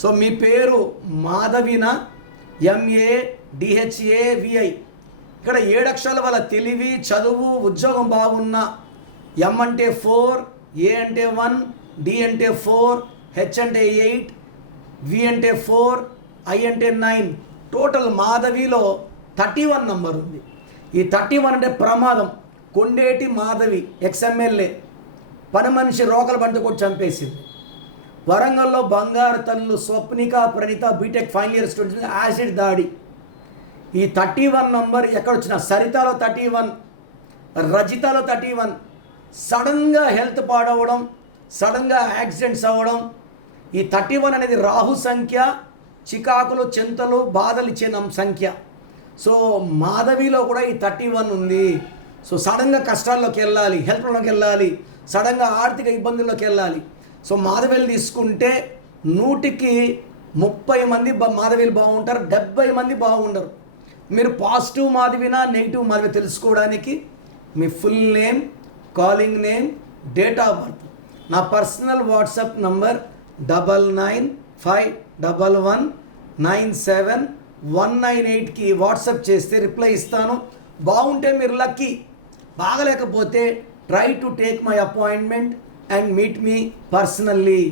So మీ పేరు మాధవిన, MADHAVI. ఇక్కడ 7 అక్షరాల వల్ల తెలివి, చదువు, ఉద్యోగం బాగున్న. M అంటే 4, A అంటే 1, D అంటే 4, H అంటే 8, V అంటే 4, I అంటే 9. టోటల్ మాధవిలో 31 నంబర్ ఉంది. ఈ 31 అంటే ప్రమాదం. కొండేటి మాధవి XMLA పని మనిషి రోకల బండి కొట్టి చంపేసింది. వరంగల్లో బంగారు తల్లు Swapnika Praneetha BTech final year students acid దాడి. ఈ 31 నంబర్ ఎక్కడొచ్చినా, సరితాలో 31, రజితాలో 31. సడన్గా హెల్త్ పాడవడం, సడన్గా యాక్సిడెంట్స్ అవ్వడం. ఈ 31 అనేది రాహు సంఖ్య, చికాకులు, చింతలు, బాధలు ఇచ్చే సంఖ్య. సో మాధవిలో కూడా ఈ 31 ఉంది. సో సడన్గా కష్టాల్లోకి వెళ్ళాలి, హెల్ప్లోకి వెళ్ళాలి, సడన్గా ఆర్థిక ఇబ్బందుల్లోకి వెళ్ళాలి. సో మాధవిలు తీసుకుంటే 100కి 30 మంది మాధవిలు బాగుంటారు, 70 మంది బాగుండరు. మీరు పాజిటివ్ మాధవినా నెగిటివ్ మాధవి తెలుసుకోవడానికి మీ full name, calling name, date of birth, నా పర్సనల్ వాట్సాప్ నంబర్ 9951197198కి వాట్సాప్ చేస్తే రిప్లై ఇస్తాను. బాగుంటే మీరు లక్కీ, బాగలేకపోతే try to take my appointment and meet me personally.